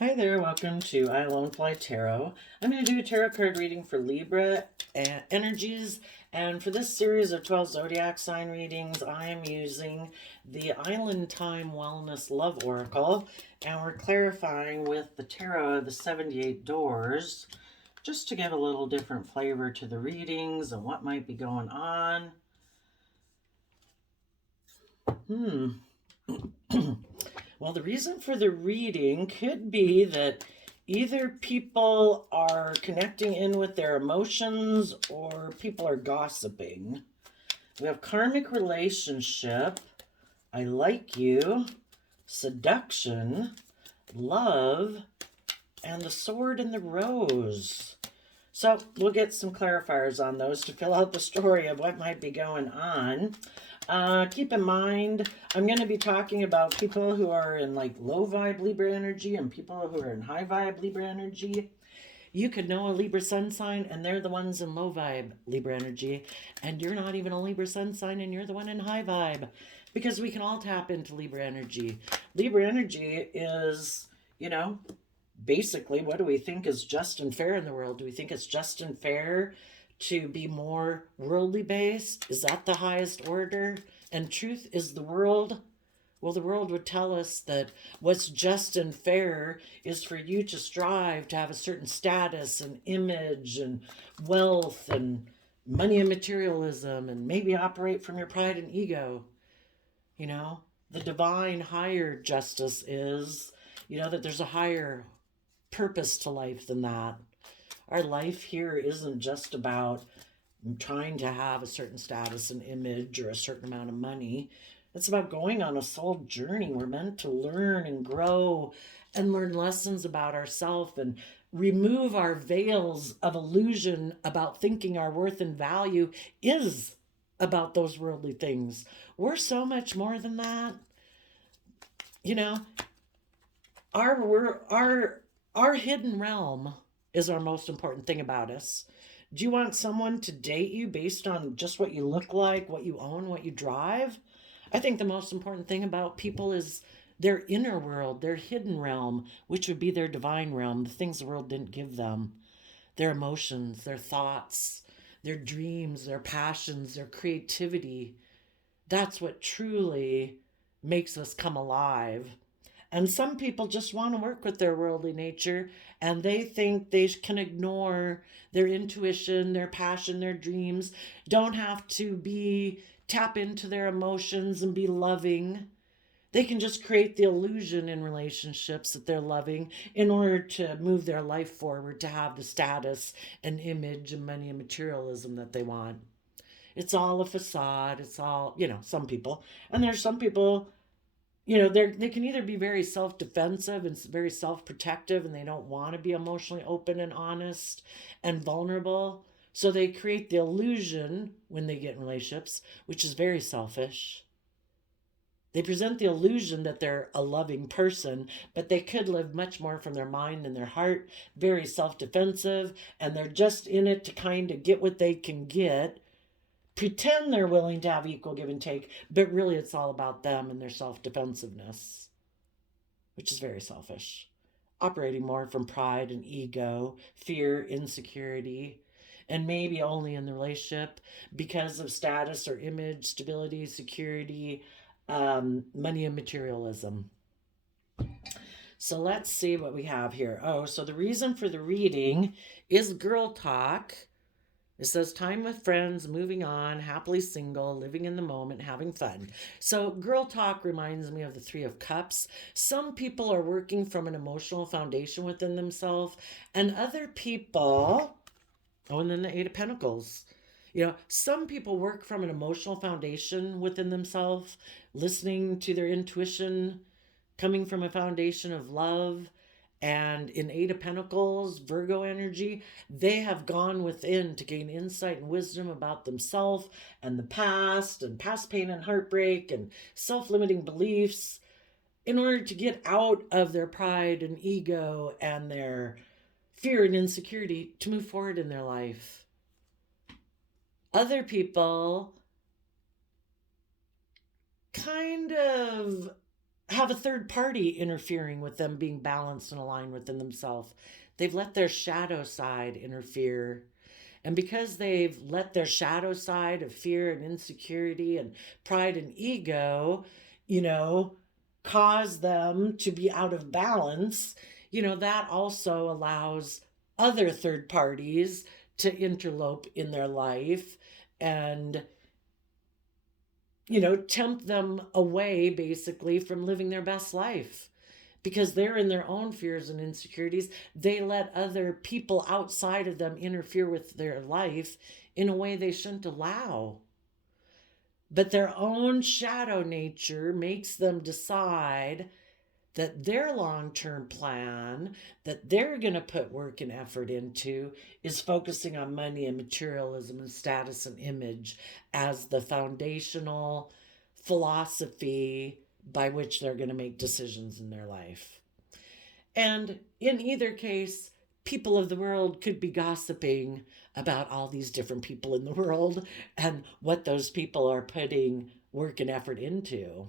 Hi there, welcome to I Alone Fly Tarot. I'm going to do a tarot card reading for Libra energies, and for this series of 12 zodiac sign readings, I am using the Island Time Wellness Love Oracle, and we're clarifying with the Tarot of the 78 Doors, just to give a little different flavor to the readings and what might be going on. Well, the reason for the reading could be that either people are connecting in with their emotions or people are gossiping. We have karmic relationship, I like you, seduction, love, and the sword and the rose. So we'll get some clarifiers on those to fill out the story of what might be going on. Keep in mind, I'm going to be talking about people who are in like low vibe Libra energy and people who are in high vibe Libra energy. You could know a Libra sun sign and they're the ones in low vibe Libra energy, and you're not even a Libra sun sign and you're the one in high vibe, because we can all tap into Libra energy. Libra energy is, basically, what do we think is just and fair in the world? Do we think it's just and fair to be more worldly based? Is that the highest order? And truth is the world? Well, the world would tell us that what's just and fair is for you to strive to have a certain status and image and wealth and money and materialism and maybe operate from your pride and ego. The divine higher justice is, that there's a higher purpose to life than that. Our life here isn't just about trying to have a certain status and image or a certain amount of money. It's about going on a soul journey. We're meant to learn and grow and learn lessons about ourselves and remove our veils of illusion about thinking our worth and value is about those worldly things. We're so much more than that. Our hidden realm is our most important thing about us. Do you want someone to date you based on just what you look like, what you own, what you drive? I think the most important thing about people is their inner world, their hidden realm, which would be their divine realm, the things the world didn't give them. Their emotions, their thoughts, their dreams, their passions, their creativity. That's what truly makes us come alive. And some people just want to work with their worldly nature and they think they can ignore their intuition, their passion, their dreams, don't have to tap into their emotions and be loving. They can just create the illusion in relationships that they're loving in order to move their life forward, to have the status and image and money and materialism that they want. It's all a facade. It's all, some people. And there's some people, they can either be very self-defensive and very self-protective and they don't want to be emotionally open and honest and vulnerable. So they create the illusion when they get in relationships, which is very selfish. They present the illusion that they're a loving person, but they could live much more from their mind and their heart, very self-defensive, and they're just in it to kind of get what they can get, pretend they're willing to have equal give and take, but really it's all about them and their self-defensiveness, which is very selfish. Operating more from pride and ego, fear, insecurity, and maybe only in the relationship because of status or image, stability, security, money and materialism. So let's see what we have here. So the reason for the reading is girl talk. It says time with friends, moving on, happily single, living in the moment, having fun. So girl talk reminds me of the Three of Cups. Some people are working from an emotional foundation within themselves, and other people, and then the Eight of Pentacles. Some people work from an emotional foundation within themselves, listening to their intuition, coming from a foundation of love. And in Eight of Pentacles, Virgo energy, they have gone within to gain insight and wisdom about themselves and the past and past pain and heartbreak and self-limiting beliefs in order to get out of their pride and ego and their fear and insecurity to move forward in their life. Other people kind of have a third party interfering with them being balanced and aligned within themselves. They've let their shadow side interfere. And because they've let their shadow side of fear and insecurity and pride and ego, you know, cause them to be out of balance, that also allows other third parties to interlope in their life and tempt them away basically from living their best life because they're in their own fears and insecurities. They let other people outside of them interfere with their life in a way they shouldn't allow. But their own shadow nature makes them decide that their long-term plan that they're going to put work and effort into is focusing on money and materialism and status and image as the foundational philosophy by which they're going to make decisions in their life. And in either case, people of the world could be gossiping about all these different people in the world and what those people are putting work and effort into.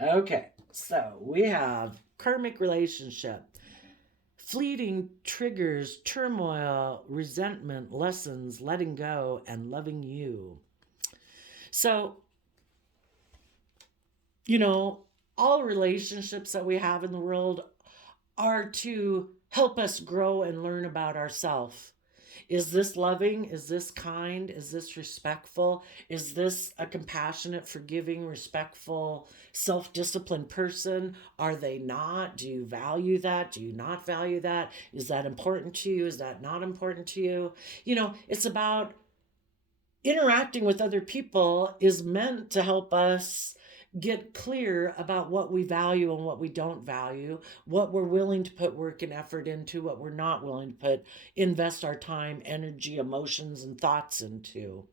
Okay, so we have karmic relationship. Fleeting triggers, turmoil, resentment, lessons, letting go, and loving you. So, all relationships that we have in the world are to help us grow and learn about ourselves. Is this loving? Is this kind? Is this respectful? Is this a compassionate, forgiving, respectful, self-disciplined person? Are they not? Do you value that? Do you not value that? Is that important to you? Is that not important to you? It's about interacting with other people is meant to help us get clear about what we value and what we don't value, what we're willing to put work and effort into, what we're not willing to invest our time, energy, emotions, and thoughts into.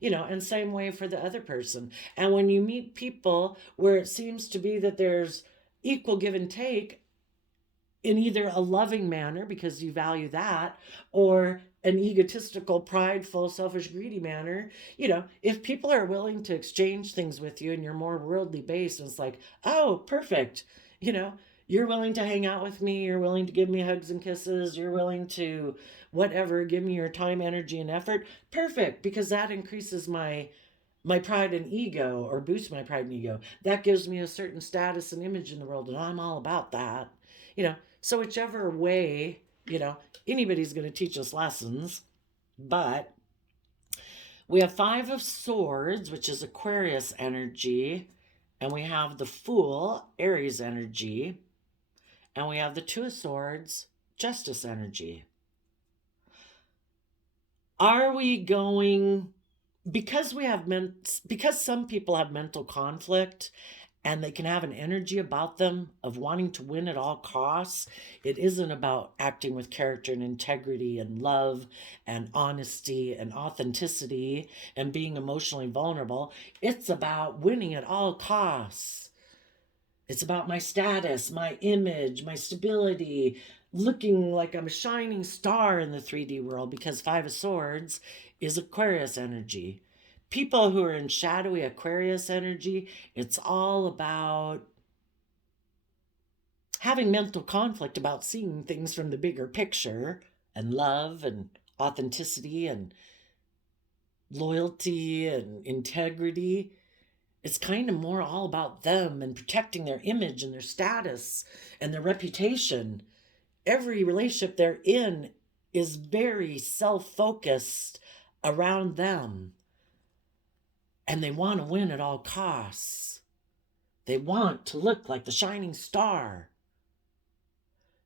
And same way for the other person. And when you meet people where it seems to be that there's equal give and take in either a loving manner because you value that, or an egotistical, prideful, selfish, greedy manner, if people are willing to exchange things with you and you're more worldly based, it's like, oh, perfect. You're willing to hang out with me. You're willing to give me hugs and kisses. You're willing to whatever, give me your time, energy, and effort. Perfect, because that increases my pride and ego, or boosts my pride and ego. That gives me a certain status and image in the world, and I'm all about that. So whichever way, anybody's going to teach us lessons. But we have 5 of Swords, which is Aquarius energy, and we have the Fool, Aries energy, and we have the 2 of Swords, Justice energy. Are we going, because some people have mental conflict and they can have an energy about them of wanting to win at all costs, it isn't about acting with character and integrity and love and honesty and authenticity and being emotionally vulnerable. It's about winning at all costs. It's about my status, my image, my stability, looking like I'm a shining star in the 3D world, because 5 of Swords is Aquarius energy. People who are in shadowy Aquarius energy, it's all about having mental conflict about seeing things from the bigger picture, and love and authenticity and loyalty and integrity. It's kind of more all about them and protecting their image and their status and their reputation. Every relationship they're in is very self-focused around them. And they want to win at all costs. They want to look like the shining star.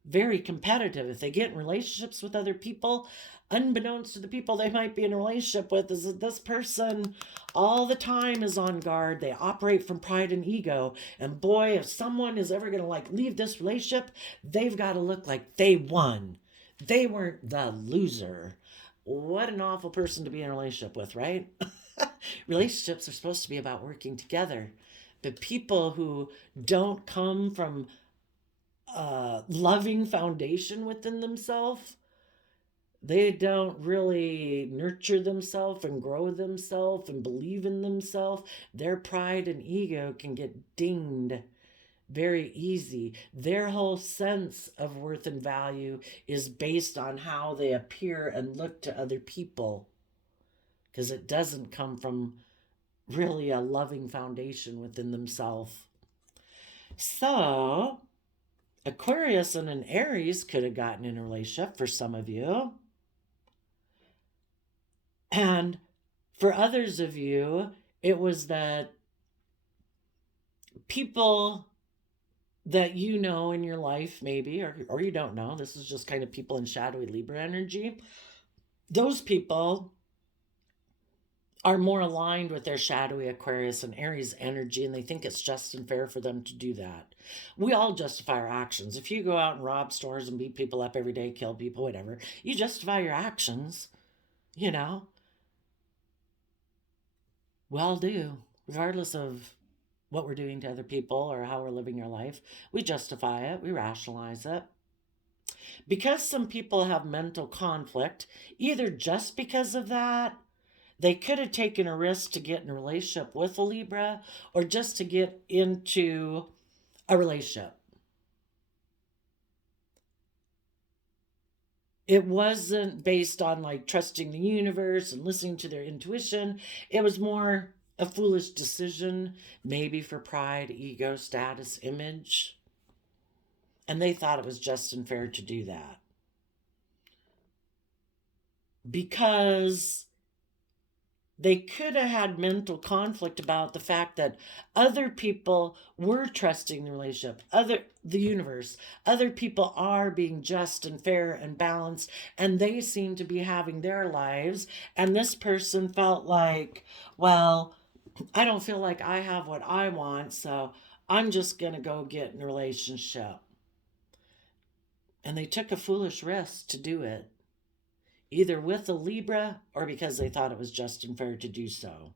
Very competitive. If they get in relationships with other people, unbeknownst to the people they might be in a relationship with, is that this person all the time is on guard. They operate from pride and ego. And boy, if someone is ever going to leave this relationship, they've got to look like they won. They weren't the loser. What an awful person to be in a relationship with, right? Relationships are supposed to be about working together. But people who don't come from a loving foundation within themselves, They don't really nurture themselves and grow themselves and believe in themselves. Their pride and ego can get dinged very easy. Their whole sense of worth and value is based on how they appear and look to other people, because it doesn't come from really a loving foundation within themselves. So, Aquarius and an Aries could have gotten in a relationship for some of you. And for others of you, it was that people that you know in your life, maybe, or you don't know, this is just kind of people in shadowy Libra energy. Those people are more aligned with their shadowy Aquarius and Aries energy, and they think it's just and fair for them to do that. We all justify our actions. If you go out and rob stores and beat people up every day, kill people, whatever, you justify your actions, you know. We all do, regardless of what we're doing to other people or how we're living our life. We justify it, we rationalize it. Because some people have mental conflict, either just because of that, they could have taken a risk to get in a relationship with a Libra, or just to get into a relationship. It wasn't based on like trusting the universe and listening to their intuition. It was more a foolish decision, maybe for pride, ego, status, image. And they thought it was just and fair to do that. Because they could have had mental conflict about the fact that other people were trusting the relationship, the universe. Other people are being just and fair and balanced, and they seem to be having their lives. And this person felt like, well, I don't feel like I have what I want, so I'm just going to go get in a relationship. And they took a foolish risk to do it, either with a Libra or because they thought it was just and fair to do so.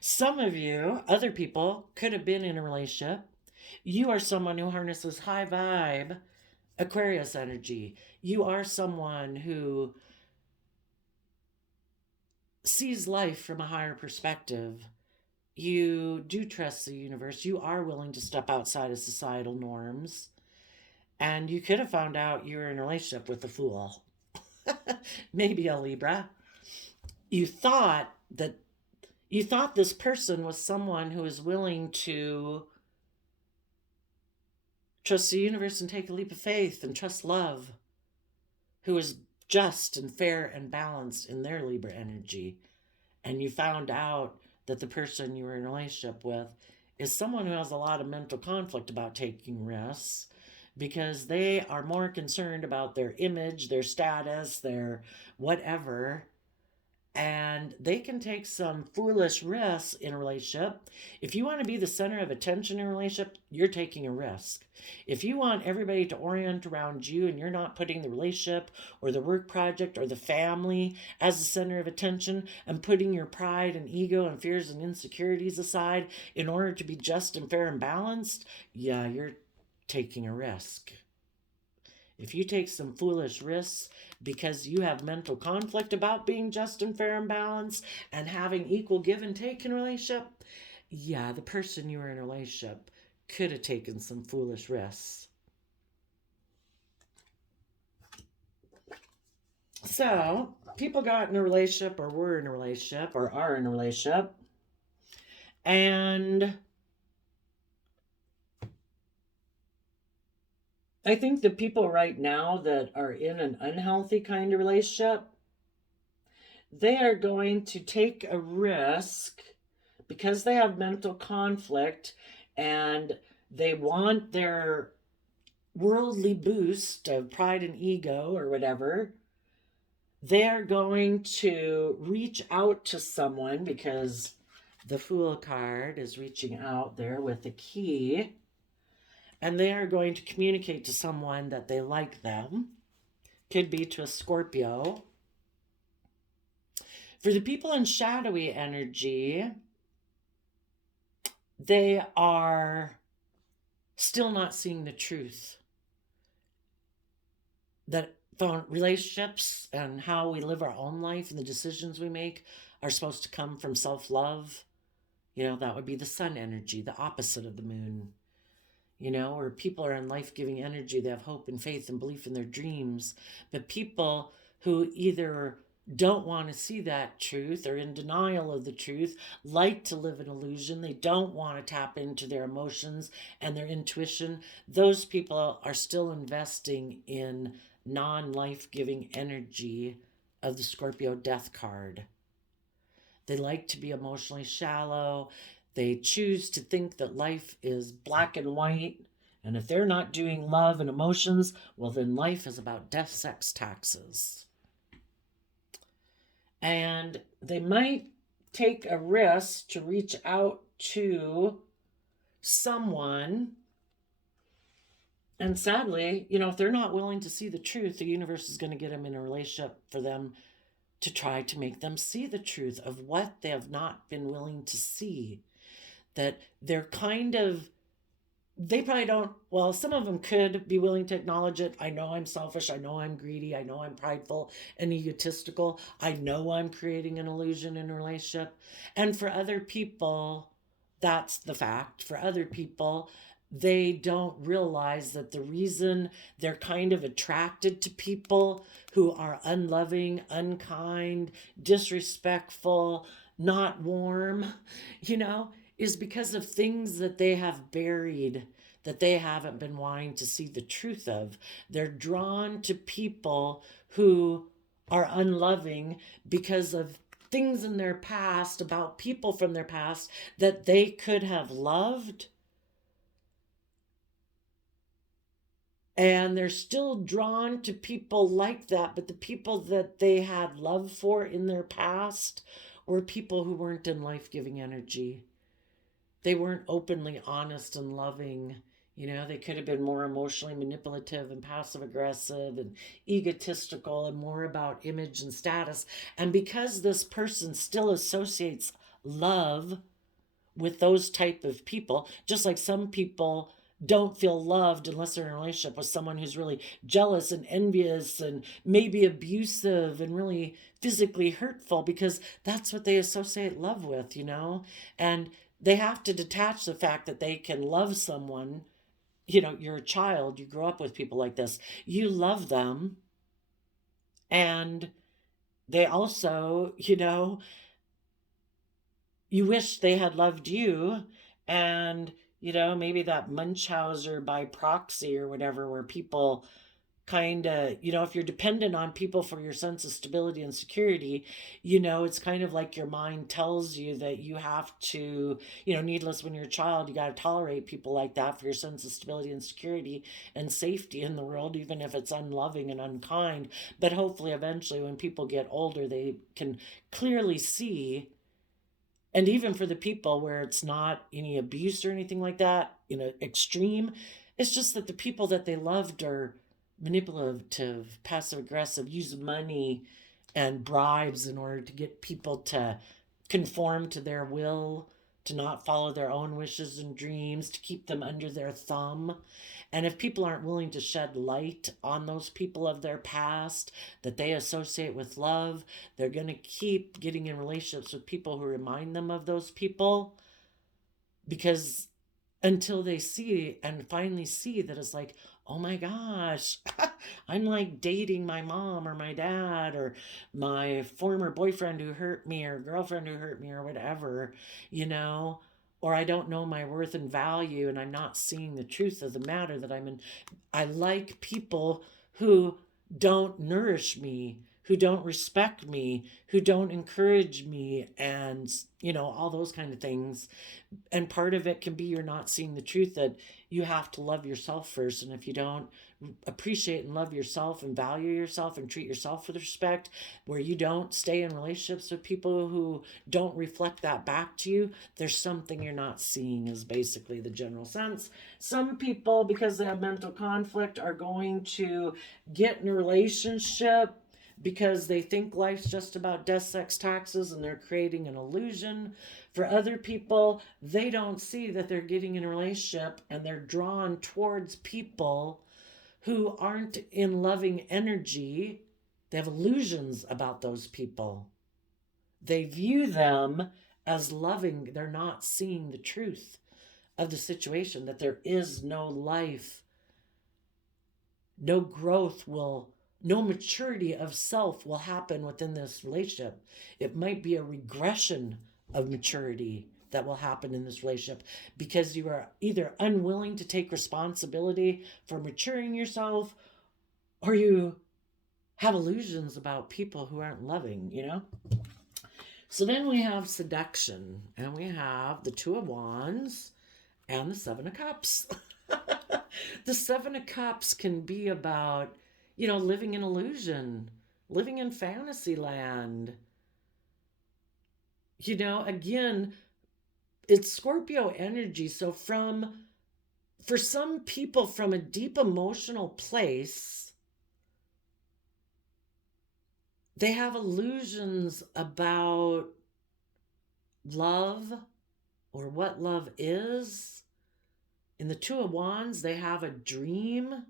Some of you, other people, could have been in a relationship. You are someone who harnesses high vibe Aquarius energy. You are someone who sees life from a higher perspective. You do trust the universe. You are willing to step outside of societal norms. And you could have found out you were in a relationship with a fool. Maybe a Libra. You thought this person was someone who is willing to trust the universe and take a leap of faith and trust love, who is just and fair and balanced in their Libra energy. And you found out that the person you were in a relationship with is someone who has a lot of mental conflict about taking risks, because they are more concerned about their image, their status, their whatever. And they can take some foolish risks in a relationship. If you want to be the center of attention in a relationship, you're taking a risk. If you want everybody to orient around you and you're not putting the relationship or the work project or the family as the center of attention and putting your pride and ego and fears and insecurities aside in order to be just and fair and balanced, yeah, you're taking a risk. If you take some foolish risks because you have mental conflict about being just and fair and balanced and having equal give and take in a relationship, yeah, the person you were in a relationship could have taken some foolish risks. So, people got in a relationship or were in a relationship or are in a relationship, and I think the people right now that are in an unhealthy kind of relationship, they are going to take a risk because they have mental conflict and they want their worldly boost of pride and ego or whatever. They're going to reach out to someone because the Fool card is reaching out there with the key. And they are going to communicate to someone that they like them. Could be to a Scorpio. For the people in shadowy energy, they are still not seeing the truth. That relationships and how we live our own life and the decisions we make are supposed to come from self-love. That would be the sun energy, the opposite of the moon. Where people are in life-giving energy, they have hope and faith and belief in their dreams. But people who either don't want to see that truth or in denial of the truth, like to live an illusion, they don't want to tap into their emotions and their intuition, those people are still investing in non-life-giving energy of the Scorpio death card. They like to be emotionally shallow. They choose to think that life is black and white. And if they're not doing love and emotions, well, then life is about death, sex, taxes. And they might take a risk to reach out to someone. And sadly, if they're not willing to see the truth, the universe is going to get them in a relationship for them to try to make them see the truth of what they have not been willing to see. That they're they probably don't, well, some of them could be willing to acknowledge it. I know I'm selfish. I know I'm greedy. I know I'm prideful and egotistical. I know I'm creating an illusion in a relationship. And for other people, that's the fact. For other people, they don't realize that the reason they're kind of attracted to people who are unloving, unkind, disrespectful, not warm, is because of things that they have buried, that they haven't been wanting to see the truth of. They're drawn to people who are unloving because of things in their past, about people from their past that they could have loved. And they're still drawn to people like that, but the people that they had love for in their past were people who weren't in life-giving energy. They weren't openly honest and loving. They could have been more emotionally manipulative and passive-aggressive and egotistical and more about image and status. And because this person still associates love with those type of people, just like some people don't feel loved unless they're in a relationship with someone who's really jealous and envious and maybe abusive and really physically hurtful, because that's what they associate love with, and they have to detach the fact that they can love someone. You're a child, you grow up with people like this, you love them, and they also, you wish they had loved you. And maybe that Munchausen by proxy or whatever, where people kind of, if you're dependent on people for your sense of stability and security, it's kind of like your mind tells you that you have to, needless, when you're a child, you got to tolerate people like that for your sense of stability and security and safety in the world, even if it's unloving and unkind. But hopefully, eventually, when people get older, they can clearly see. And even for the people where it's not any abuse or anything like that, extreme, it's just that the people that they loved are manipulative, passive aggressive, use money and bribes in order to get people to conform to their will, to not follow their own wishes and dreams, to keep them under their thumb. And if people aren't willing to shed light on those people of their past that they associate with love, they're going to keep getting in relationships with people who remind them of those people, because until they see and finally see that it's like, oh my gosh, I'm like dating my mom or my dad or my former boyfriend who hurt me or girlfriend who hurt me or whatever, or I don't know my worth and value and I'm not seeing the truth of the matter that I'm in. I like people who don't nourish me, who don't respect me, who don't encourage me, and, all those kind of things. And part of it can be you're not seeing the truth that you have to love yourself first. And if you don't appreciate and love yourself and value yourself and treat yourself with respect, where you don't stay in relationships with people who don't reflect that back to you, there's something you're not seeing, is basically the general sense. Some people, because they have mental conflict, are going to get in a relationship because they think life's just about death, sex, taxes, and they're creating an illusion. For other people, they don't see that they're getting in a relationship and they're drawn towards people who aren't in loving energy, they have illusions about those people. They view them as loving. They're not seeing the truth of the situation, that there is no life, no growth will, no maturity of self will happen within this relationship. It might be a regression of maturity that will happen in this relationship because you are either unwilling to take responsibility for maturing yourself, or you have illusions about people who aren't loving, you know? So then we have seduction, and we have the Two of Wands and the Seven of Cups. The Seven of Cups can be about, living in illusion, living in fantasy land. Again, it's Scorpio energy. So for some people, from a deep emotional place, they have illusions about love or what love is. In the Two of Wands, they have a dream.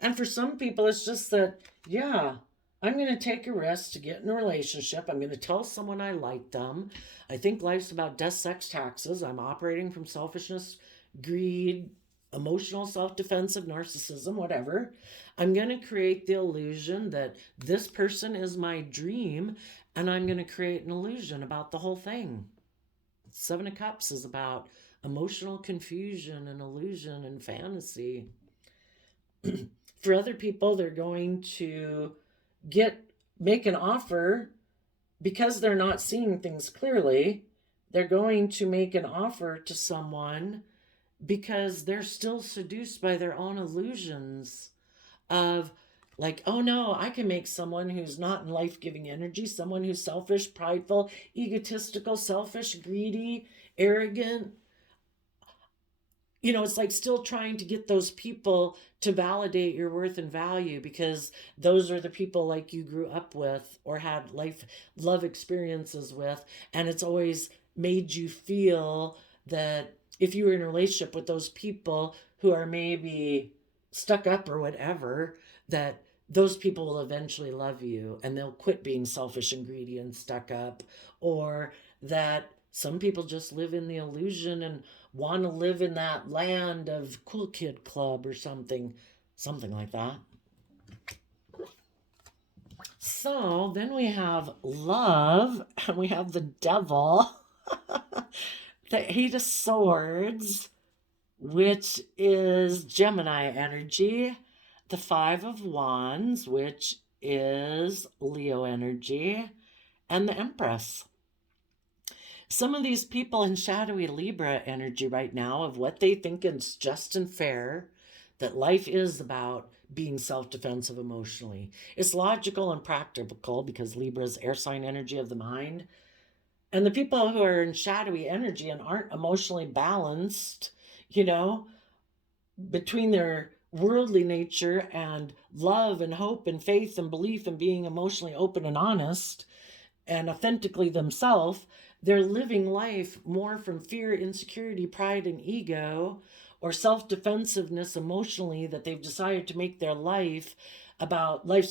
And for some people, it's just that, yeah, I'm going to take a risk to get in a relationship. I'm going to tell someone I like them. I think life's about death, sex, taxes. I'm operating from selfishness, greed, emotional self-defensive, narcissism, whatever. I'm going to create the illusion that this person is my dream, and I'm going to create an illusion about the whole thing. Seven of Cups is about emotional confusion and illusion and fantasy. For other people, they're going to make an offer because they're not seeing things clearly. They're going to make an offer to someone because they're still seduced by their own illusions of, like, oh no, I can make someone who's not in life-giving energy, someone who's selfish, prideful, egotistical, selfish, greedy, arrogant. It's like still trying to get those people to validate your worth and value, because those are the people like you grew up with or had love experiences with. And it's always made you feel that if you were in a relationship with those people who are maybe stuck up or whatever, that those people will eventually love you and they'll quit being selfish and greedy and stuck up. Or that some people just live in the illusion and want to live in that land of cool kid club or something like that. So then we have love, and we have the Devil, the Eight of Swords, which is Gemini energy, the Five of Wands, which is Leo energy, and the Empress. Some of these people in shadowy Libra energy right now of what they think is just and fair, that life is about being self-defensive emotionally. It's logical and practical because Libra is air sign energy of the mind. And the people who are in shadowy energy and aren't emotionally balanced, between their worldly nature and love and hope and faith and belief and being emotionally open and honest and authentically themselves, they're living life more from fear, insecurity, pride, and ego, or self-defensiveness emotionally, that they've decided to make their life's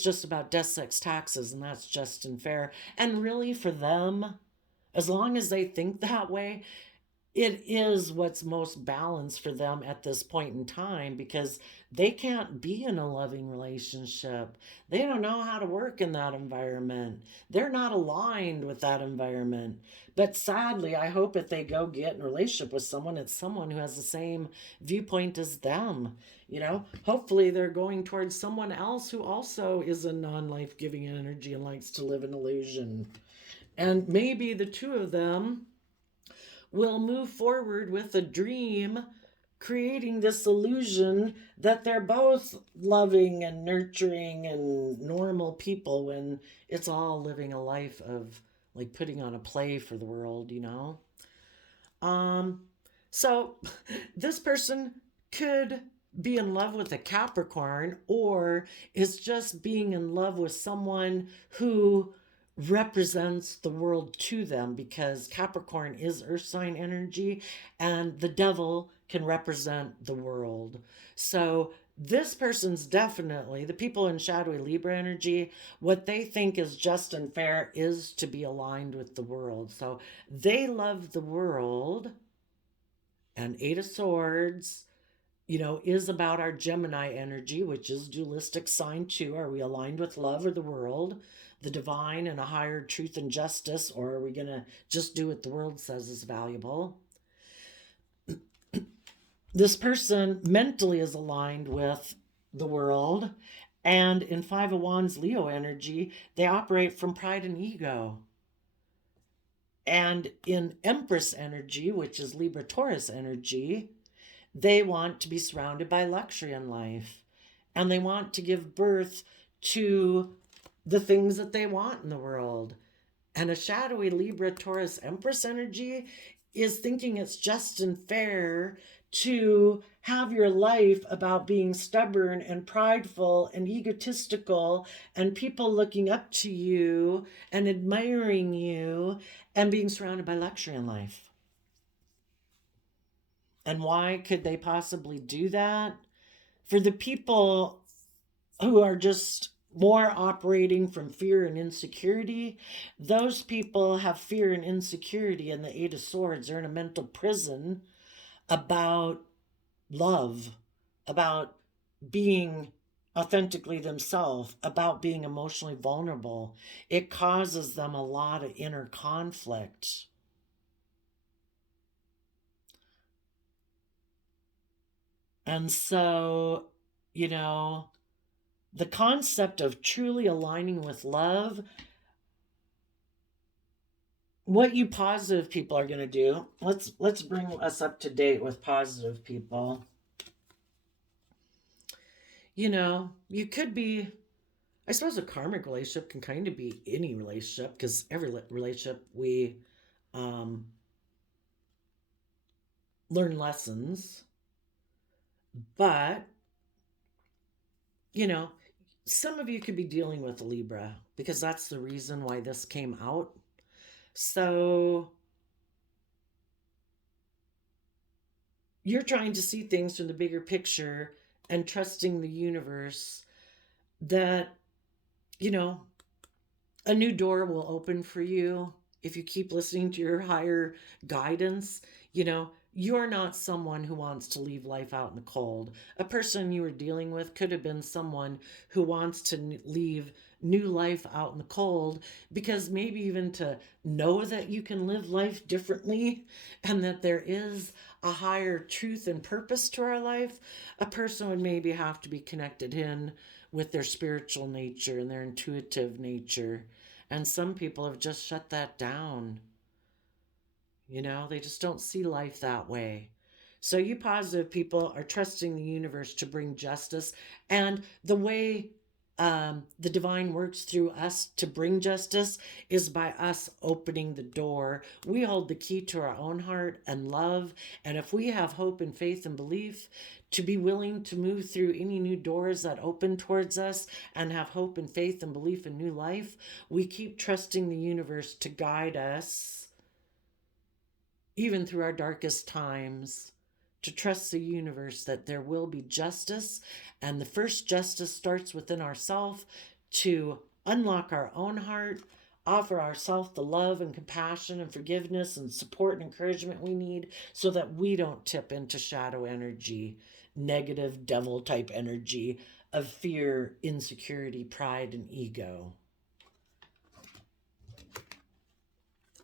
just about death, sex, taxes, and that's just and fair. And really for them, as long as they think that way, it is what's most balanced for them at this point in time, because they can't be in a loving relationship. They don't know how to work in that environment. They're not aligned with that environment. But sadly, I hope if they go get in a relationship with someone, it's someone who has the same viewpoint as them. Hopefully they're going towards someone else who also is a non-life-giving energy and likes to live in illusion. And maybe the two of them will move forward with a dream, creating this illusion that they're both loving and nurturing and normal people, when it's all living a life of like putting on a play for the world. So this person could be in love with a Capricorn, or is just being in love with someone who represents the world to them, because Capricorn is earth sign energy and the Devil can represent the world. So This person's definitely, the people in shadowy Libra energy, what they think is just and fair is to be aligned with the world. So they love the world, and Eight of Swords, is about our Gemini energy, which is dualistic sign two. Are we aligned with love or the world, the divine and a higher truth and justice, or are we going to just do what the world says is valuable? This person mentally is aligned with the world, and in Five of Wands Leo energy, they operate from pride and ego. And in Empress energy, which is Libra-Taurus energy, they want to be surrounded by luxury in life, and they want to give birth to the things that they want in the world. And a shadowy Libra-Taurus Empress energy is thinking it's just and fair to have your life about being stubborn and prideful and egotistical, and people looking up to you and admiring you and being surrounded by luxury in life. And why could they possibly do that? For the people who are just more operating from fear and insecurity, those people have fear and insecurity, and the Eight of Swords. They're in a mental prison about love, about being authentically themselves, about being emotionally vulnerable. It causes them a lot of inner conflict. And so, the concept of truly aligning with love, what you positive people are going to do, let's bring us up to date with positive people. You could be, I suppose a karmic relationship can kind of be any relationship, because every relationship we learn lessons. But, some of you could be dealing with Libra, because that's the reason why this came out. So you're trying to see things from the bigger picture and trusting the universe that, a new door will open for you if you keep listening to your higher guidance. You're not someone who wants to leave life out in the cold. A person you were dealing with could have been someone who wants to leave new life out in the cold, because maybe even to know that you can live life differently and that there is a higher truth and purpose to our life, a person would maybe have to be connected in with their spiritual nature and their intuitive nature. And some people have just shut that down. They just don't see life that way. So you positive people are trusting the universe to bring justice. And the way the divine works through us to bring justice is by us opening the door. We hold the key to our own heart and love. And if we have hope and faith and belief to be willing to move through any new doors that open towards us and have hope and faith and belief in new life, we keep trusting the universe to guide us even through our darkest times, to trust the universe that there will be justice. And the first justice starts within ourselves, to unlock our own heart, offer ourselves the love and compassion and forgiveness and support and encouragement we need, so that we don't tip into shadow energy, negative devil type energy of fear, insecurity, pride, and ego.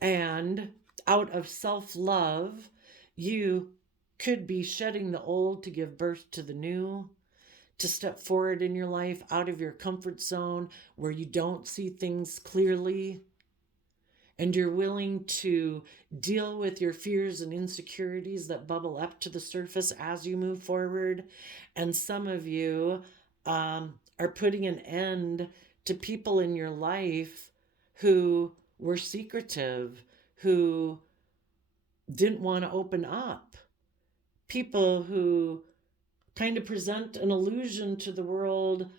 And out of self-love, you could be shedding the old to give birth to the new, to step forward in your life out of your comfort zone where you don't see things clearly, and you're willing to deal with your fears and insecurities that bubble up to the surface as you move forward. And some of you are putting an end to people in your life who were secretive, who didn't want to open up, people who kind of present an illusion to the world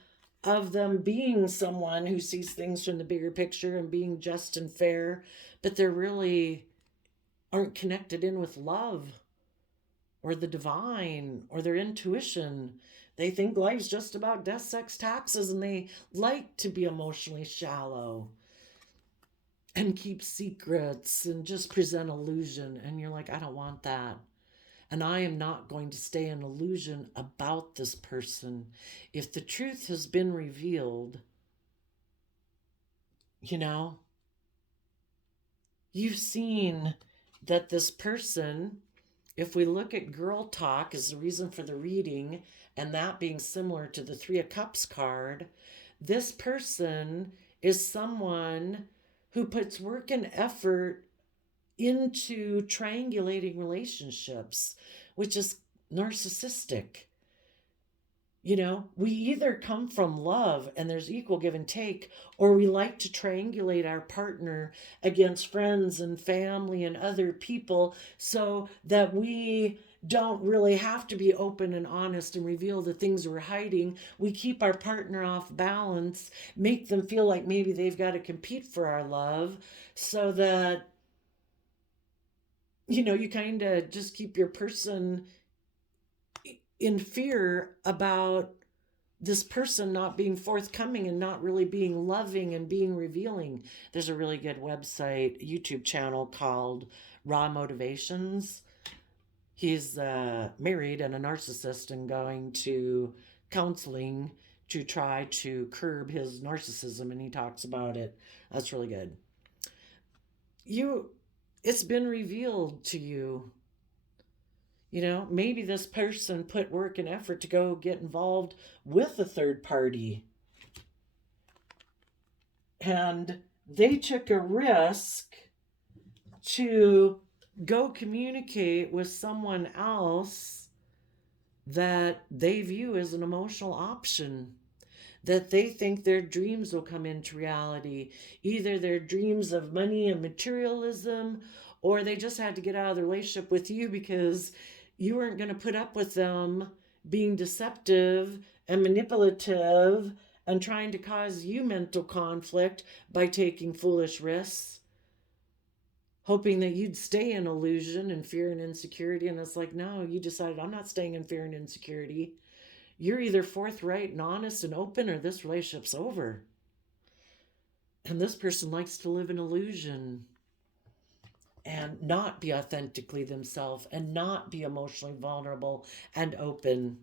of them being someone who sees things from the bigger picture and being just and fair, but they really aren't connected in with love or the divine or their intuition. They think life's just about death, sex, taxes, and they like to be emotionally shallow and keep secrets and just present illusion. And you're like, I don't want that. And I am not going to stay in illusion about this person. If the truth has been revealed, you know, you've seen that this person, if we look at girl talk as the reason for the reading, and that being similar to the Three of Cups card, this person is someone who puts work and effort into triangulating relationships, which is narcissistic. You know, we either come from love and there's equal give and take, or we like to triangulate our partner against friends and family and other people so that we don't really have to be open and honest and reveal the things we're hiding. We keep our partner off balance, make them feel like maybe they've got to compete for our love so that, you know, you kind of just keep your person in fear about this person not being forthcoming and not really being loving and being revealing. There's a really good website, YouTube channel called Raw Motivations. He's married and a narcissist and going to counseling to try to curb his narcissism, and he talks about it. That's really good. It's been revealed to you. You know, maybe this person put work and effort to go get involved with a third party. And they took a risk to go communicate with someone else that they view as an emotional option, that they think their dreams will come into reality, either their dreams of money and materialism, or they just had to get out of the relationship with you because you weren't going to put up with them being deceptive and manipulative and trying to cause you mental conflict by taking foolish risks, hoping that you'd stay in illusion and fear and insecurity. And it's like, no, you decided, I'm not staying in fear and insecurity. You're either forthright and honest and open, or this relationship's over. And this person likes to live in illusion and not be authentically themselves and not be emotionally vulnerable and open.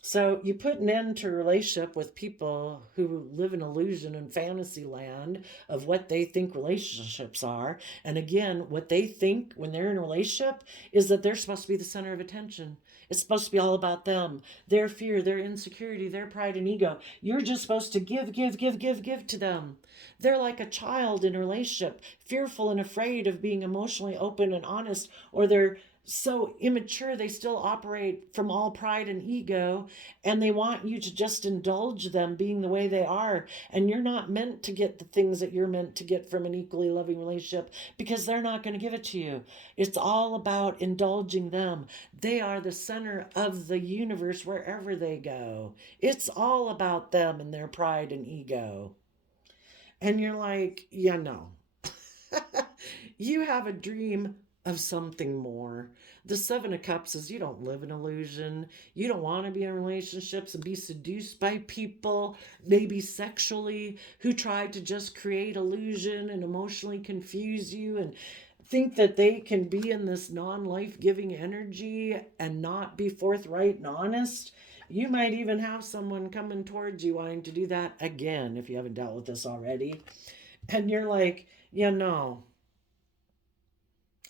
So you put an end to a relationship with people who live in illusion and fantasy land of what they think relationships are. And again, what they think when they're in a relationship is that they're supposed to be the center of attention. It's supposed to be all about them, their fear, their insecurity, their pride and ego. You're just supposed to give to them. They're like a child in a relationship, fearful and afraid of being emotionally open and honest, or they're so immature they still operate from all pride and ego, and they want you to just indulge them being the way they are. And you're not meant to get the things that you're meant to get from an equally loving relationship because they're not going to give it to you. It's all about indulging them. They are the center of the universe wherever they go. It's all about them and their pride and ego. And you're like, yeah, no. You have a dream of something more. The Seven of Cups is you don't live in illusion. You don't want to be in relationships and be seduced by people, maybe sexually, who try to just create illusion and emotionally confuse you and think that they can be in this non-life-giving energy and not be forthright and honest. You might even have someone coming towards you wanting to do that again if you haven't dealt with this already. And you're like, yeah, no.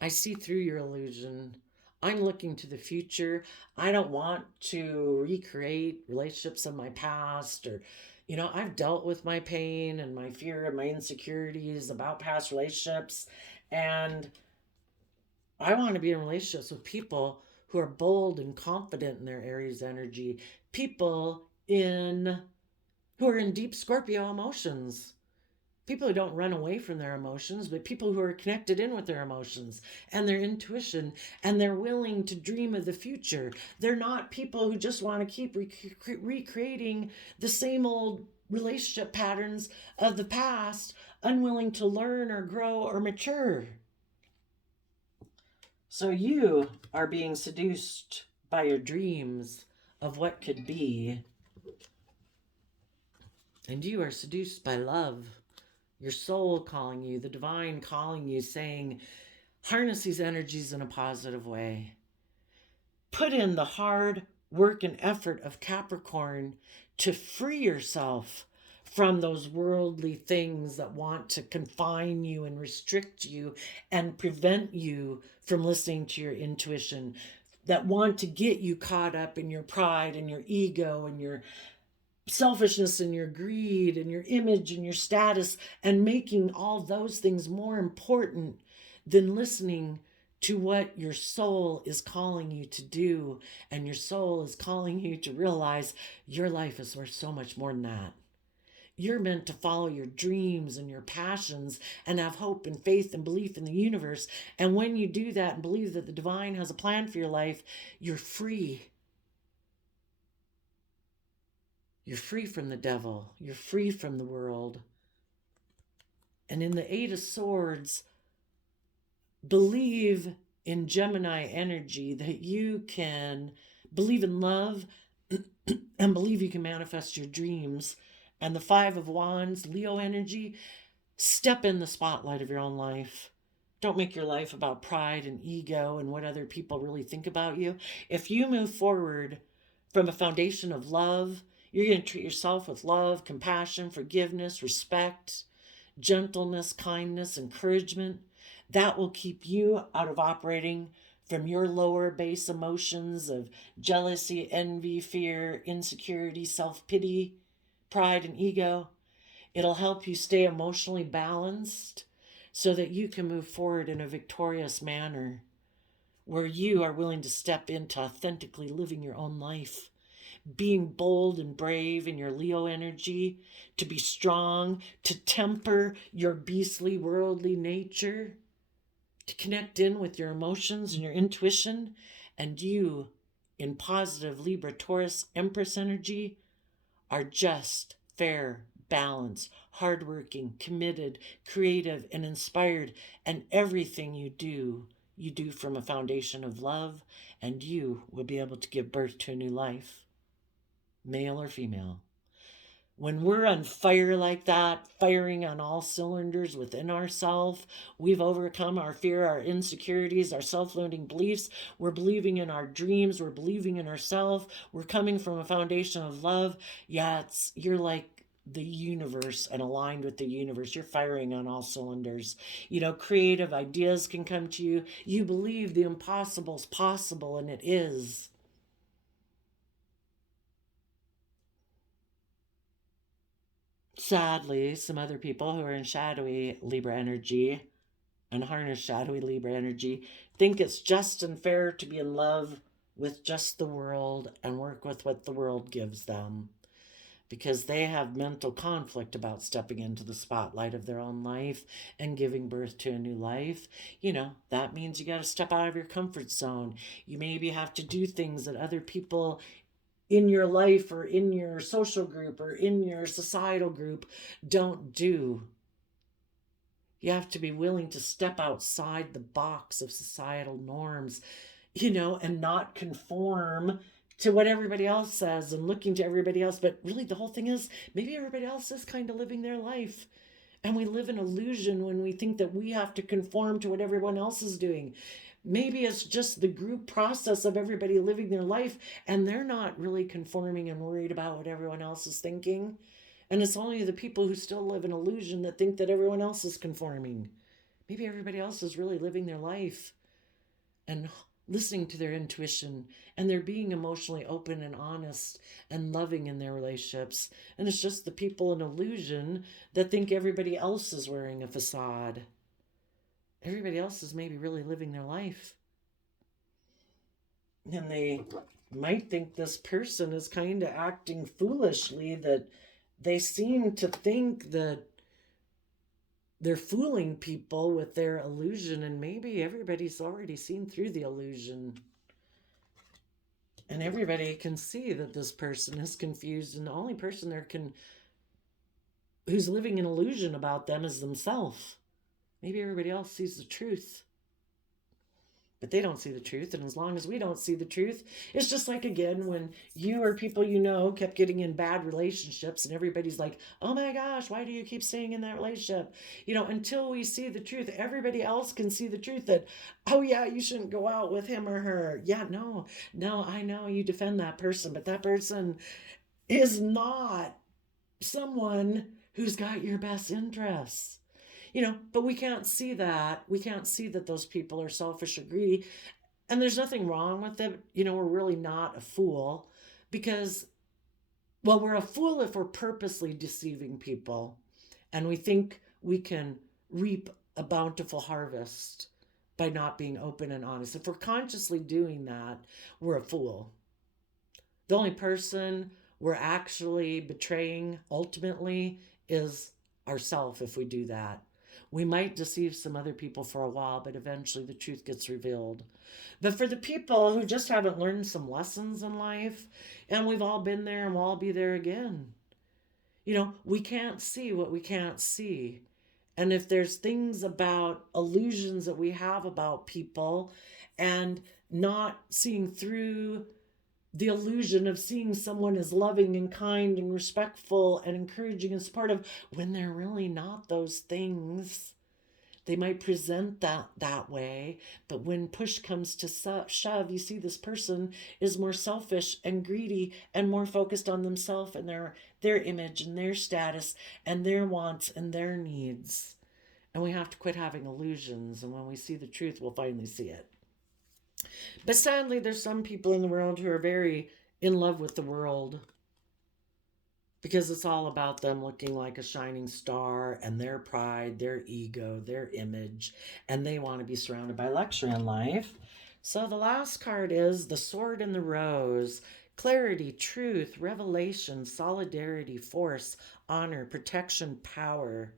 I see through your illusion. I'm looking to the future. I don't want to recreate relationships of my past, or, you know, I've dealt with my pain and my fear and my insecurities about past relationships. And I want to be in relationships with people who are bold and confident in their Aries energy, people who are in deep Scorpio emotions. People who don't run away from their emotions, but people who are connected in with their emotions and their intuition, and they're willing to dream of the future. They're not people who just want to keep recreating the same old relationship patterns of the past, unwilling to learn or grow or mature. So you are being seduced by your dreams of what could be. And you are seduced by love. Your soul calling you, the divine calling you, saying, harness these energies in a positive way. Put in the hard work and effort of Capricorn to free yourself from those worldly things that want to confine you and restrict you and prevent you from listening to your intuition, that want to get you caught up in your pride and your ego and your selfishness and your greed and your image and your status, and making all those things more important than listening to what your soul is calling you to do. And your soul is calling you to realize your life is worth so much more than that. You're meant to follow your dreams and your passions and have hope and faith and belief in the universe. And when you do that and believe that the divine has a plan for your life, you're free. You're free from the devil. You're free from the world. And in the Eight of Swords, believe in Gemini energy, that you can believe in love and believe you can manifest your dreams. And the Five of Wands, Leo energy, step in the spotlight of your own life. Don't make your life about pride and ego and what other people really think about you. If you move forward from a foundation of love, you're going to treat yourself with love, compassion, forgiveness, respect, gentleness, kindness, encouragement. That will keep you out of operating from your lower base emotions of jealousy, envy, fear, insecurity, self-pity, pride, and ego. It'll help you stay emotionally balanced so that you can move forward in a victorious manner where you are willing to step into authentically living your own life, being bold and brave in your Leo energy, to be strong, to temper your beastly worldly nature, to connect in with your emotions and your intuition. And you, in positive Libra, Taurus, Empress energy, are just, fair, balanced, hardworking, committed, creative, and inspired. And everything you do from a foundation of love, and you will be able to give birth to a new life, male or female. When we're on fire like that, firing on all cylinders within ourselves, we've overcome our fear, our insecurities, our self-limiting beliefs. We're believing in our dreams. We're believing in ourselves. We're coming from a foundation of love. Yeah, you're like the universe and aligned with the universe. You're firing on all cylinders. You know, creative ideas can come to you. You believe the impossible is possible, and it is. Sadly, some other people who are in shadowy Libra energy and harness shadowy Libra energy think it's just and fair to be in love with just the world and work with what the world gives them, because they have mental conflict about stepping into the spotlight of their own life and giving birth to a new life. You know, that means you got to step out of your comfort zone. You maybe have to do things that other people in your life or in your social group or in your societal group don't do. You have to be willing to step outside the box of societal norms, you know, and not conform to what everybody else says and looking to everybody else. But really, the whole thing is maybe everybody else is kind of living their life. And we live in illusion when we think that we have to conform to what everyone else is doing. Maybe it's just the group process of everybody living their life, and they're not really conforming and worried about what everyone else is thinking. And it's only the people who still live in illusion that think that everyone else is conforming. Maybe everybody else is really living their life and listening to their intuition, and they're being emotionally open and honest and loving in their relationships. And it's just the people in illusion that think everybody else is wearing a facade. Everybody else is maybe really living their life. And they might think this person is kind of acting foolishly, that they seem to think that they're fooling people with their illusion, and maybe everybody's already seen through the illusion. And everybody can see that this person is confused, and the only person who's living an illusion about them is themselves. Maybe everybody else sees the truth. but they don't see the truth. And as long as we don't see the truth, it's just like, again, when you or people you know kept getting in bad relationships and everybody's like, oh my gosh, why do you keep staying in that relationship? Until we see the truth, everybody else can see the truth that, oh yeah, you shouldn't go out with him or her. Yeah, no, I know you defend that person, but that person is not someone who's got your best interests. But we can't see that. We can't see that those people are selfish or greedy. And there's nothing wrong with it. We're really not a fool because, well, we're a fool if we're purposely deceiving people and we think we can reap a bountiful harvest by not being open and honest. If we're consciously doing that, we're a fool. The only person we're actually betraying ultimately is ourselves if we do that. We might deceive some other people for a while, but eventually the truth gets revealed. But for the people who just haven't learned some lessons in life, and we've all been there and we'll all be there again, we can't see what we can't see. And if there's things about illusions that we have about people and not seeing through the illusion of seeing someone as loving and kind and respectful and encouraging and supportive when they're really not those things. They might present that way, but when push comes to shove, you see this person is more selfish and greedy and more focused on themselves and their image and their status and their wants and their needs. And we have to quit having illusions, and when we see the truth, we'll finally see it. But sadly, there's some people in the world who are very in love with the world because it's all about them looking like a shining star and their pride, their ego, their image, and they want to be surrounded by luxury in life. So the last card is the Sword and the Rose. Clarity, truth, revelation, solidarity, force, honor, protection, power.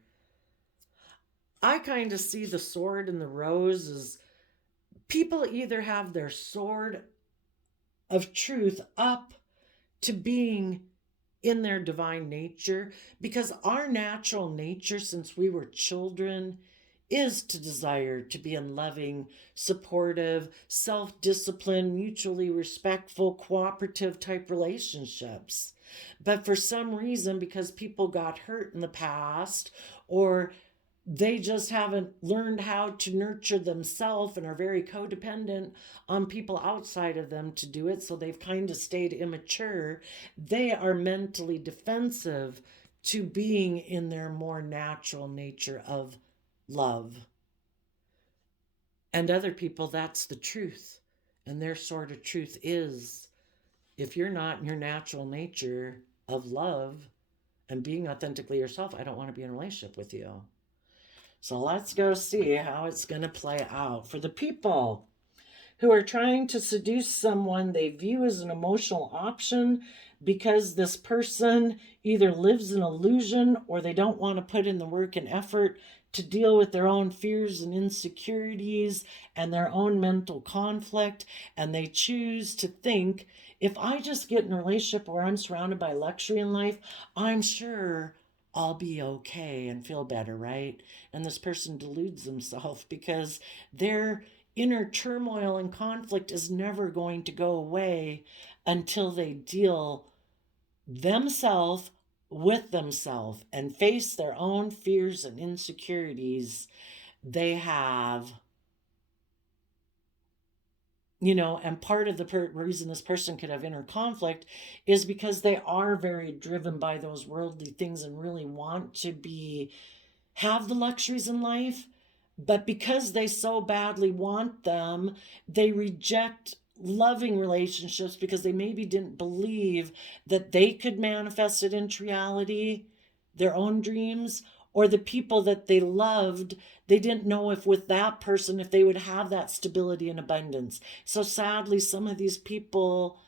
I kind of see the Sword and the Rose as people either have their sword of truth up to being in their divine nature, because our natural nature since we were children is to desire to be in loving, supportive, self-disciplined, mutually respectful, cooperative type relationships. But for some reason, because people got hurt in the past, or they just haven't learned how to nurture themselves and are very codependent on people outside of them to do it, so they've kind of stayed immature. They are mentally defensive to being in their more natural nature of love. And other people, that's the truth. And their sort of truth is, if you're not in your natural nature of love and being authentically yourself, I don't want to be in a relationship with you. So let's go see how it's going to play out for the people who are trying to seduce someone they view as an emotional option because this person either lives in illusion or they don't want to put in the work and effort to deal with their own fears and insecurities and their own mental conflict. And they choose to think, if I just get in a relationship where I'm surrounded by luxury in life, I'm sure I'll be okay and feel better, right? And this person deludes themselves because their inner turmoil and conflict is never going to go away until they deal themselves with themselves and face their own fears and insecurities they have. And part of the reason this person could have inner conflict is because they are very driven by those worldly things and really want to have the luxuries in life. But because they so badly want them, they reject loving relationships because they maybe didn't believe that they could manifest it into reality, their own dreams, or the people that they loved, they didn't know if with that person, if they would have that stability and abundance. So sadly, some of these people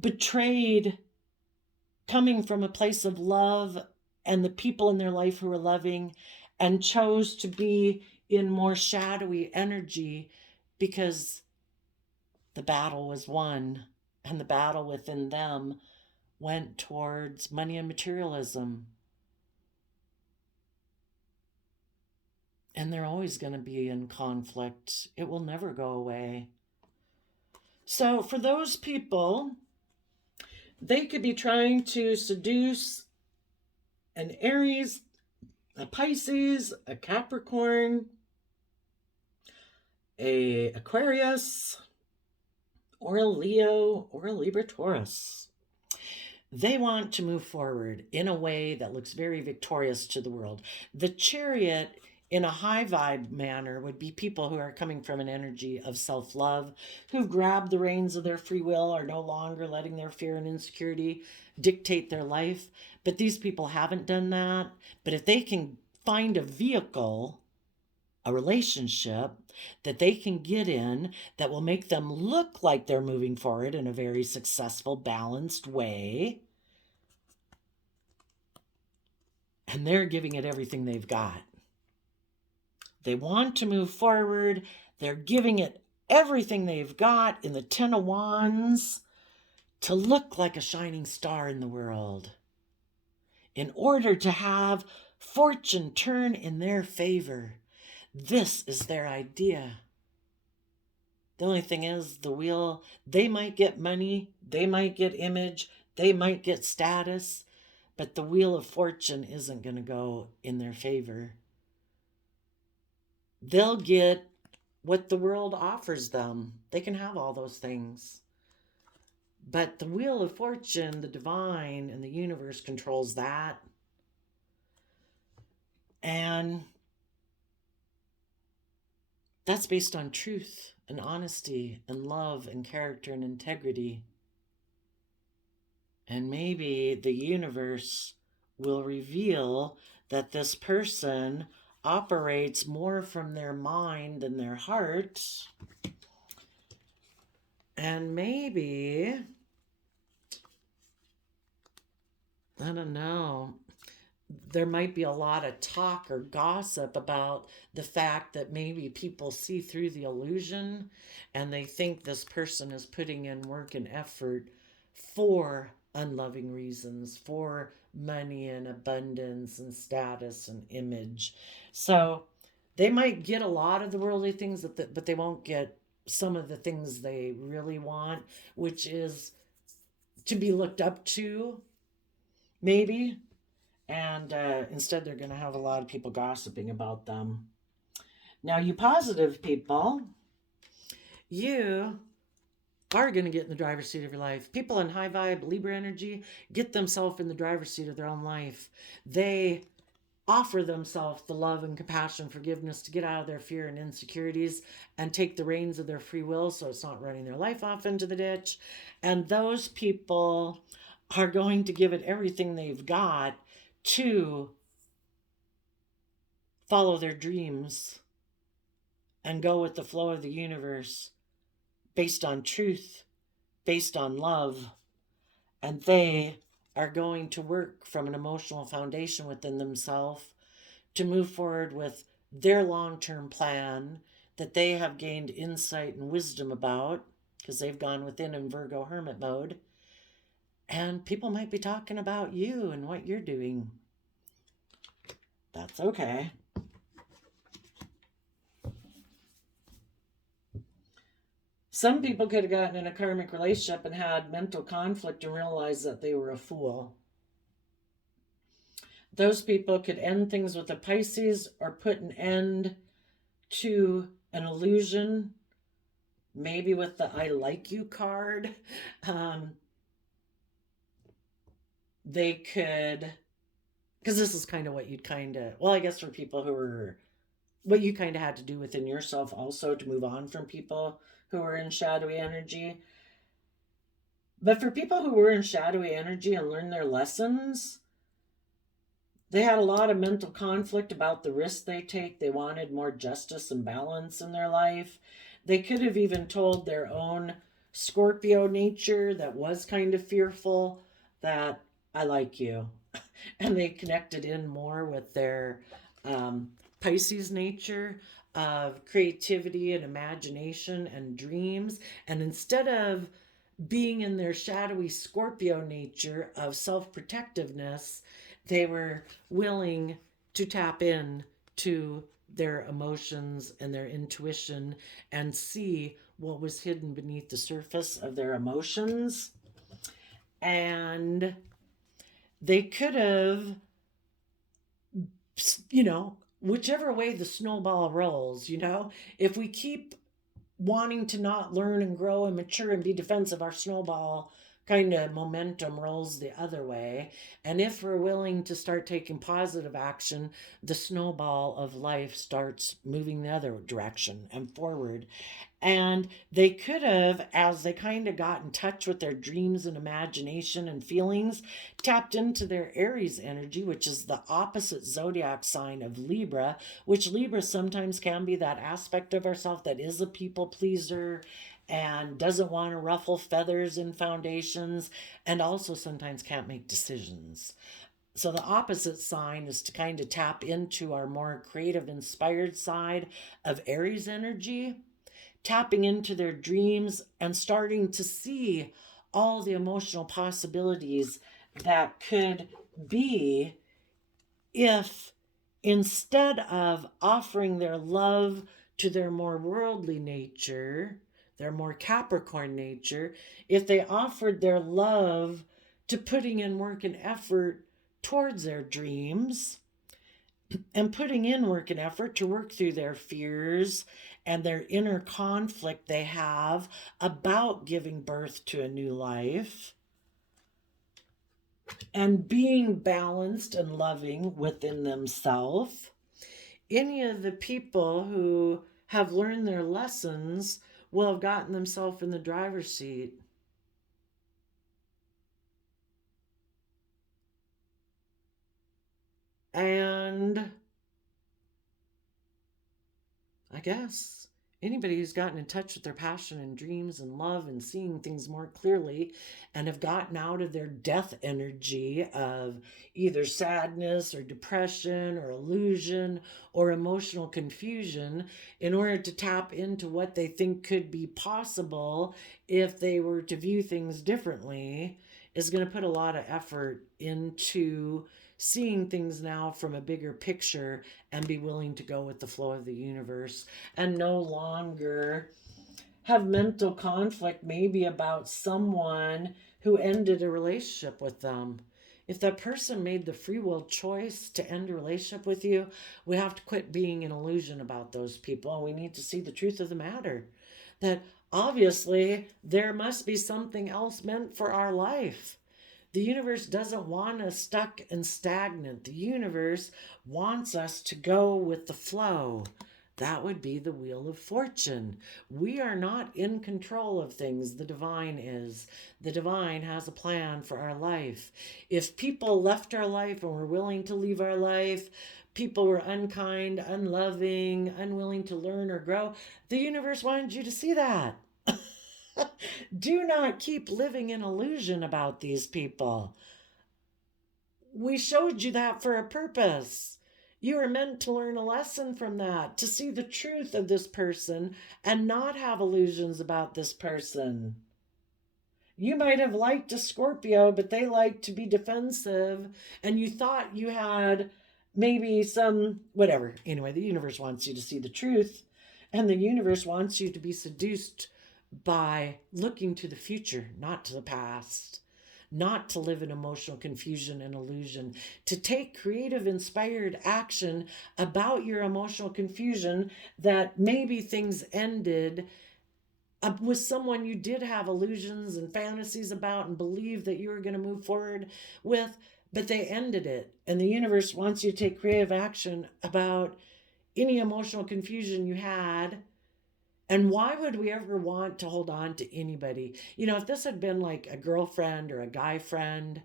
betrayed coming from a place of love and the people in their life who were loving, and chose to be in more shadowy energy because the battle was won, and the battle within them went towards money and materialism. And they're always going to be in conflict. It will never go away. So for those people, they could be trying to seduce an Aries, a Pisces, a Capricorn, a Aquarius, or a Leo, or a Libra-Taurus. They want to move forward in a way that looks very victorious to the world. The Chariot, in a high vibe manner, would be people who are coming from an energy of self-love, who've grabbed the reins of their free will, are no longer letting their fear and insecurity dictate their life. But these people haven't done that. But if they can find a vehicle, a relationship that they can get in that will make them look like they're moving forward in a very successful, balanced way, and they're giving it everything they've got. They want to move forward. They're giving it everything they've got in the Ten of Wands to look like a shining star in the world, in order to have fortune turn in their favor. This is their idea. The only thing is, the wheel, they might get money, they might get image, they might get status, but the wheel of fortune isn't going to go in their favor. They'll get what the world offers them. They can have all those things. But the wheel of fortune, the divine and the universe controls that. And that's based on truth and honesty and love and character and integrity. And maybe the universe will reveal that this person operates more from their mind than their heart. And maybe, I don't know, there might be a lot of talk or gossip about the fact that maybe people see through the illusion and they think this person is putting in work and effort for unloving reasons, for money and abundance and status and image. So they might get a lot of the worldly things, but they won't get some of the things they really want, which is to be looked up to, maybe. And instead, they're going to have a lot of people gossiping about them. Now, you positive people, you are going to get in the driver's seat of your life. People in high vibe Libra energy get themselves in the driver's seat of their own life. They offer themselves the love and compassion, forgiveness to get out of their fear and insecurities and take the reins of their free will so it's not running their life off into the ditch. And those people are going to give it everything they've got to follow their dreams and go with the flow of the universe based on truth, based on love. And they are going to work from an emotional foundation within themselves to move forward with their long-term plan that they have gained insight and wisdom about, because they've gone within in Virgo hermit mode. And people might be talking about you and what you're doing. That's okay. Some people could have gotten in a karmic relationship and had mental conflict and realized that they were a fool. Those people could end things with a Pisces or put an end to an illusion, maybe with the I like you card. They could, because this is kind of what you'd kind of, well, I guess for people who were, what you kind of had to do within yourself also to move on from people who were in shadowy energy. But for people who were in shadowy energy and learned their lessons, they had a lot of mental conflict about the risks they take. They wanted more justice and balance in their life. They could have even told their own Scorpio nature that was kind of fearful that I like you. And they connected in more with their Pisces nature of creativity and imagination and dreams. And instead of being in their shadowy Scorpio nature of self-protectiveness, they were willing to tap in to their emotions and their intuition and see what was hidden beneath the surface of their emotions. And they could have, whichever way the snowball rolls, if we keep wanting to not learn and grow and mature and be defensive, our snowball kind of momentum rolls the other way. And if we're willing to start taking positive action, the snowball of life starts moving the other direction and forward. And they could have, as they kind of got in touch with their dreams and imagination and feelings, tapped into their Aries energy, which is the opposite zodiac sign of Libra, which Libra sometimes can be that aspect of ourselves that is a people pleaser and doesn't want to ruffle feathers in foundations, and also sometimes can't make decisions. So the opposite sign is to kind of tap into our more creative, inspired side of Aries energy, tapping into their dreams and starting to see all the emotional possibilities that could be if, instead of offering their love to their more worldly nature, their more Capricorn nature, if they offered their love to putting in work and effort towards their dreams and putting in work and effort to work through their fears and their inner conflict they have about giving birth to a new life and being balanced and loving within themselves, any of the people who have learned their lessons will have gotten themselves in the driver's seat. And I guess anybody who's gotten in touch with their passion and dreams and love and seeing things more clearly and have gotten out of their death energy of either sadness or depression or illusion or emotional confusion in order to tap into what they think could be possible if they were to view things differently, is going to put a lot of effort into seeing things now from a bigger picture and be willing to go with the flow of the universe and no longer have mental conflict maybe about someone who ended a relationship with them. If that person made the free will choice to end a relationship with you, we have to quit being an illusion about those people, and we need to see the truth of the matter, that obviously there must be something else meant for our life. The universe doesn't want us stuck and stagnant. The universe wants us to go with the flow. That would be the wheel of fortune. We are not in control of things. The divine is. The divine has a plan for our life. If people left our life and were willing to leave our life, people were unkind, unloving, unwilling to learn or grow, the universe wanted you to see that. Do not keep living in illusion about these people. We showed you that for a purpose. You are meant to learn a lesson from that, to see the truth of this person and not have illusions about this person. You might have liked a Scorpio, but they like to be defensive, and you thought you had maybe some whatever. Anyway, the universe wants you to see the truth, and the universe wants you to be seduced by looking to the future, not to the past, not to live in emotional confusion and illusion, to take creative, inspired action about your emotional confusion that maybe things ended with someone you did have illusions and fantasies about and believe that you were going to move forward with, but they ended it. And the universe wants you to take creative action about any emotional confusion you had. And why would we ever want to hold on to anybody? If this had been like a girlfriend or a guy friend,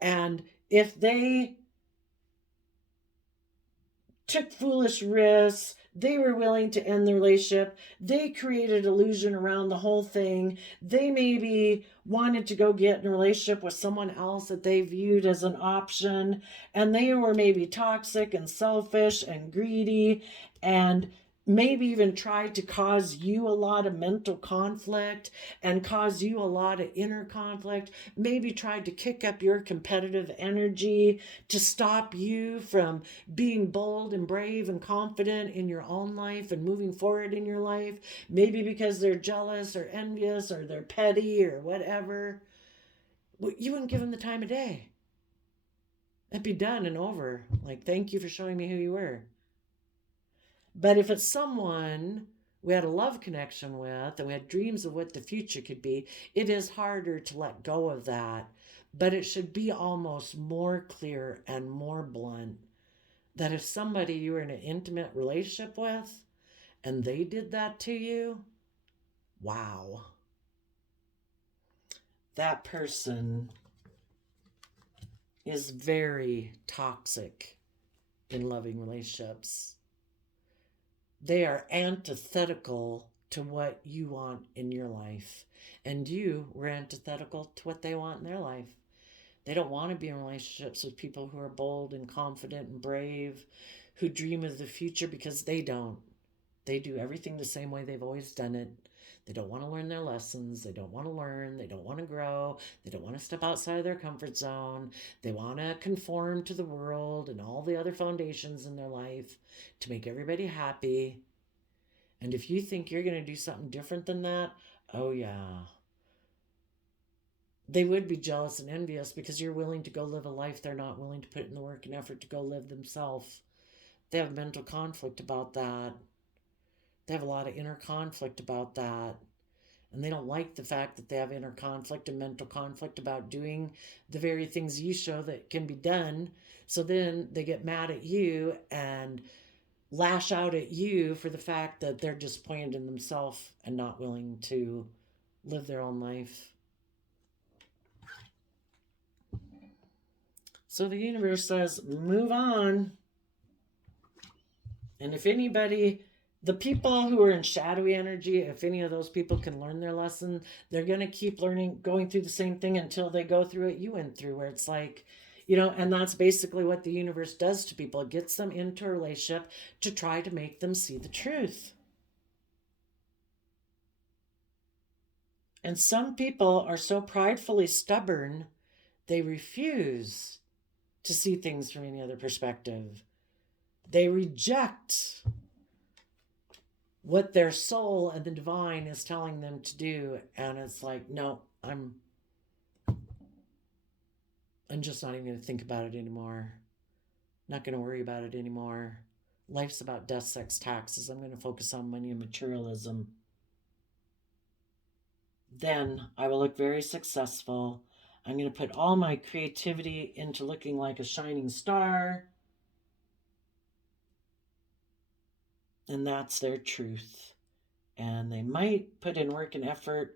and if they took foolish risks, they were willing to end the relationship, they created illusion around the whole thing, they maybe wanted to go get in a relationship with someone else that they viewed as an option, and they were maybe toxic and selfish and greedy, and maybe even tried to cause you a lot of mental conflict and cause you a lot of inner conflict, maybe tried to kick up your competitive energy to stop you from being bold and brave and confident in your own life and moving forward in your life, maybe because they're jealous or envious or they're petty or whatever. You wouldn't give them the time of day. It'd be done and over. Like, thank you for showing me who you were. But if it's someone we had a love connection with and we had dreams of what the future could be, it is harder to let go of that. But it should be almost more clear and more blunt that if somebody you were in an intimate relationship with and they did that to you, wow. That person is very toxic in loving relationships. They are antithetical to what you want in your life. And you were antithetical to what they want in their life. They don't want to be in relationships with people who are bold and confident and brave, who dream of the future, because they don't. They do everything the same way they've always done it. They don't want to learn their lessons. They don't want to learn. They don't want to grow. They don't want to step outside of their comfort zone. They want to conform to the world and all the other foundations in their life to make everybody happy. And if you think you're going to do something different than that, oh yeah. They would be jealous and envious because you're willing to go live a life they're not willing to put in the work and effort to go live themselves. They have mental conflict about that. They have a lot of inner conflict about that. And they don't like the fact that they have inner conflict and mental conflict about doing the very things you show that can be done. So then they get mad at you and lash out at you for the fact that they're disappointed in themselves and not willing to live their own life. So the universe says, move on. And if anybody, the people who are in shadowy energy, if any of those people can learn their lesson, they're going to keep learning, going through the same thing until they go through what you went through, where it's like, and that's basically what the universe does to people. It gets them into a relationship to try to make them see the truth. And some people are so pridefully stubborn, they refuse to see things from any other perspective. They reject what their soul and the divine is telling them to do. And it's like, no, I'm just not even going to think about it anymore. Not going to worry about it anymore. Life's about death, sex, taxes. I'm going to focus on money and materialism. Then I will look very successful. I'm going to put all my creativity into looking like a shining star. And that's their truth. And they might put in work and effort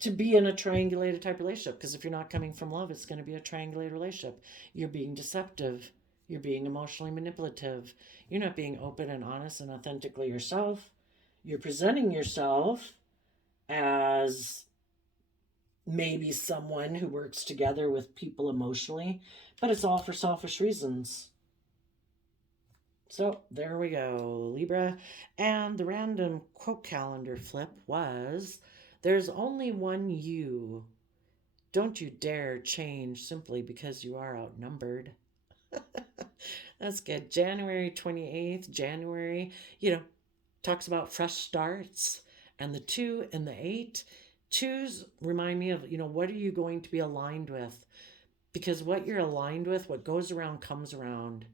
to be in a triangulated type relationship, because if you're not coming from love, it's going to be a triangulated relationship. You're being deceptive. You're being emotionally manipulative. You're not being open and honest and authentically yourself. You're presenting yourself as maybe someone who works together with people emotionally, but it's all for selfish reasons. So there we go, Libra. And the random quote calendar flip was, there's only one you. Don't you dare change simply because you are outnumbered. That's good. January 28th, January, talks about fresh starts. And the 2 and the 8. 2s remind me of, what are you going to be aligned with? Because what you're aligned with, what goes around comes around.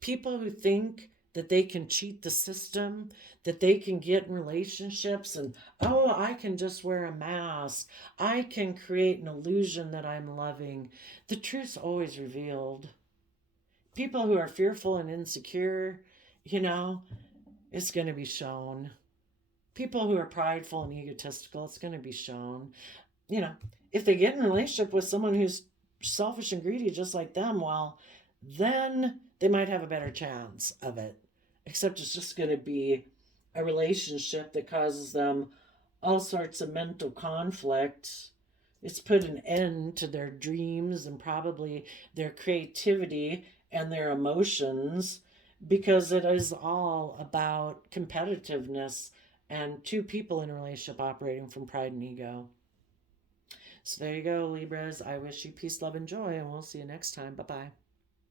People who think that they can cheat the system, that they can get in relationships and, I can just wear a mask. I can create an illusion that I'm loving. The truth's always revealed. People who are fearful and insecure, it's going to be shown. People who are prideful and egotistical, it's going to be shown. If they get in a relationship with someone who's selfish and greedy just like them, well, then they might have a better chance of it. Except it's just going to be a relationship that causes them all sorts of mental conflict. It's put an end to their dreams and probably their creativity and their emotions, because it is all about competitiveness and two people in a relationship operating from pride and ego. So there you go, Libras. I wish you peace, love, and joy, and we'll see you next time. Bye bye.